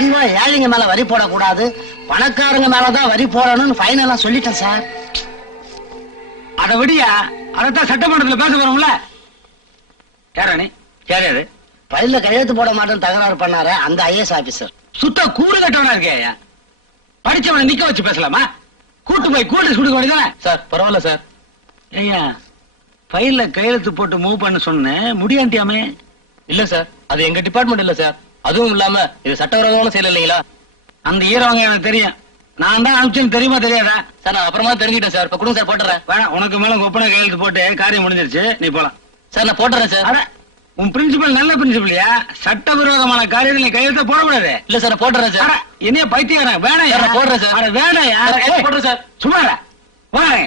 முடிவா ஏழைங்க மேல வரி போடக்கூடாது, பணக்காரங்க மேலதான் வரி போடணும்னு ஃபைனலா சொல்லிட்டேன் சார். அத விடியா, அதத்தான் சட்டமன்றத்துல பேச போறோம்ல. யாரா நீ? யாரு? பையில கையெழுத்து போட மாட்டேன்னு தகராறு பண்ணாரு அந்த ஐஏஎஸ் ஆபீசர். சுத்த கூடு கட்டவனா இருக்கே. படிச்சவனை நிக்க வச்சு பேசலாமா? கூட்டு போய் கூட்டு சுடுக்க வேண்டியதானே? சார் பரவாயில்ல சார். ஐயா ஃபைல்ல கையெழுத்து போட்டு மூவ் பண்ண சொன்னேன், முடியாண்டியாமே. இல்ல சார், அது எங்க டிபார்ட்மெண்ட் இல்ல சார். அதுவும் இல்லாம இது சட்டவிரோதமான செயல் இல்லைங்களா? அந்த ஈரவங்க எனக்கு தெரியும். நான் தான் அனுப்பிச்சேன்னு தெரியுமா தெரியாதா? சார் நான் அப்புறமா தெரிஞ்சுட்டேன் சார். இப்ப கொடுங்க சார், போட்டுறேன். வேணாம், உனக்கு மேல ஒப்பனை கையெழுத்து போட்டு காரியம் முடிஞ்சிருச்சு, நீ போலாம். சார் நான் போட்டுறேன் சார். அட உன் பிரின்சிபல் நல்ல பிரின்சிபல்யா, சட்டவிரோதமான காரியத்தில் நீ கையெழுத்த போடக்கூடாது. இல்ல சார் நான் போட்டுறேன் சார். என்னைய பைத்தியம் வேணாம். நான் போடுறேன் சார். வேணாம் போடுறேன் சார். சும்மா வாங்க,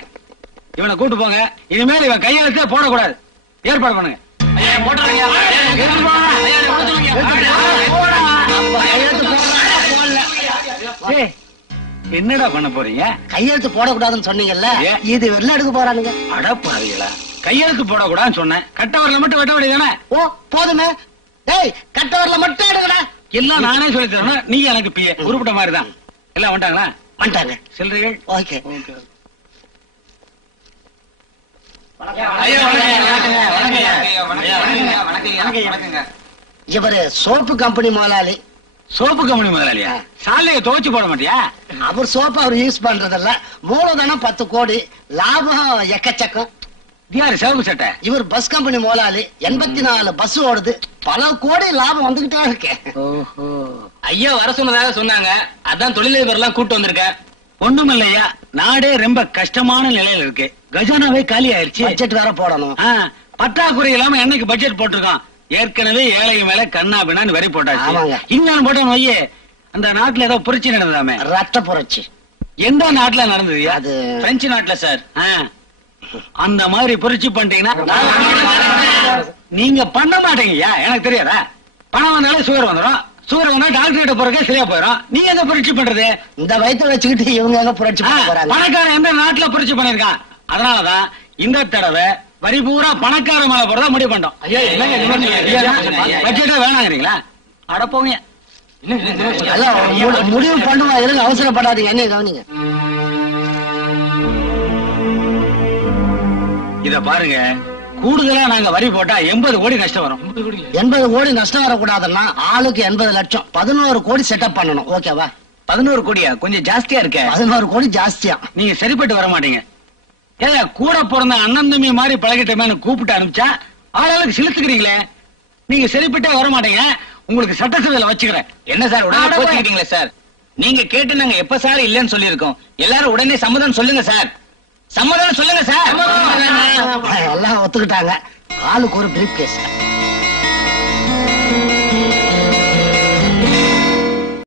இவனை கூட்டு போங்க. இனிமேல் இவன் கையெழுத்தே போடக்கூடாது. ஏற்பாடு பண்ணுங்க. என்னடா பண்ண போறீங்க? கையெழுத்து போடக்கூடாதுன்னு சொன்னீங்கல்ல, இது வெள்ள எடுக்க போறானுங்க. அடப்பாருங்களா, கையெழுத்து போடக்கூடாதுன்னு சொன்னேன். கட்டவரில் மட்டும் வெட்ட வேண்டியதானே? ஓ போதுமே. டேய் கட்டவரில் மட்டும் எடுக்கடா. எல்லாம் நானே சொல்லி தரணும், நீ எனக்கு பிஏ. உருப்பிட்ட மாதிரிதான். எல்லாம் வந்துட்டாங்களா? வந்துட்டாங்க. சில்லறைகள் ஓகே. இவரு சோப்பு கம்பெனி முதலாளி. சோப்பு கம்பெனி முதலாளியா? சாலையை துவைச்சு போட மாட்டியா? அவர் சோப்பு அவர் யூஸ் பண்றதில்ல. மூலதனம் 10 கோடி, லாபம் எக்கச்சக்கம். யாரு சிவப்பு சட்டை? இவர் பஸ் கம்பெனி முதலாளி. 84 பஸ் ஓடுது, பல கோடி லாபம் வந்துகிட்டே இருக்கேன். ஐயா வர சொன்னதாக சொன்னாங்க, அதான் தொழிலதிபர் எல்லாம் கூட்டு வந்திருக்கேன். ஒண்ணும் இல்லையா, நாடே ரொம்ப கஷ்டமான நிலையில இருக்கு. கஜானாவே காலி ஆயிருச்சு. பட்ஜெட் வேற போடணும். பற்றாக்குறை இல்லாம என்னைக்கு பட்ஜெட் போட்டிருக்கோம்? ஏற்கனவே ஏழைங்க மேல கண்ணா பின்னான்னு வரி போட்டாச்சு. ஆமாங்க. இன்னும் போட்டோம் வையே, அந்த நாட்டுல ஏதோ புரட்சி நடந்ததாமே. ரத்த புரட்சி. எந்த நாட்டுல நடந்தது? அது பிரெஞ்சு நாட்டுல சார். அந்த மாதிரி புரட்சி பண்ணிட்டீங்கன்னா நீங்க பண்ண மாட்டீங்கயா, எனக்கு தெரியாதா? பணம் வந்தாலும் சுகர் வந்துடும், சுகர் வந்தா டாக்டர் கிட்ட போறதுக்கு சரியா போயிடும். நீங்க எந்த புரட்சி பண்றது? இந்த வயிற்று வச்சுக்கிட்டு இவங்க எங்க புரட்சி பண்ண போறாங்க? பணக்காரன் எந்த நாட்டுல புரட்சி பண்ணிருக்கான்? அதனாலதான் இந்த தடவை வரி பூரா பணக்கார மேல போறதா முடிவு பண்ணோம். பட்ஜெட்டே வேணாங்கிறீங்களா? அடப்போங்க. முடிவு பண்ணுவா, இருங்க, அவசரப்படாதீங்க, என்ன கவனிங்க. இத பாருங்க, கூடுதலா நாங்க வரி போட்டா 80 கோடி நஷ்டம் வரும். 80 கோடி நஷ்டம் வரக்கூடாதுன்னா ஆளுக்கு 80 லட்சம், 11 கோடி செட்டப் பண்ணணும். ஓகேவா? 11 கோடியா? கொஞ்சம் ஜாஸ்தியா இருக்க. 11 கோடி ஜாஸ்தியா? நீங்க சரிப்பட்டு வர மாட்டீங்க. ஏங்க கூட பிறந்த அண்ணன் தம்பி மாதிரி பழகிட்டமேனு கூப்பிட்டு அனுப்பிச்சா ஆளாளுக்கு சிலுத்துக்கிறீங்களே. நீங்க சரிப்பட்டே வர மாட்டீங்க. உங்களுக்கு சட்டசபையில வச்சுக்கிறேன். என்ன சார் உடனே கோச்சிக்கிட்டீங்களே சார்? நீங்க கேட்டு நாங்க எப்ப சார் இல்லன்னு சொல்லிருக்கோம். எல்லாரும் உடனே சம்மதம் சொல்லுங்க சார். சம்மதம் சொல்லுங்க சார். எல்லாம் ஒத்துக்கிட்டாங்க. ஆளுக்கு ஒரு பிரீஃப் கேஸ்.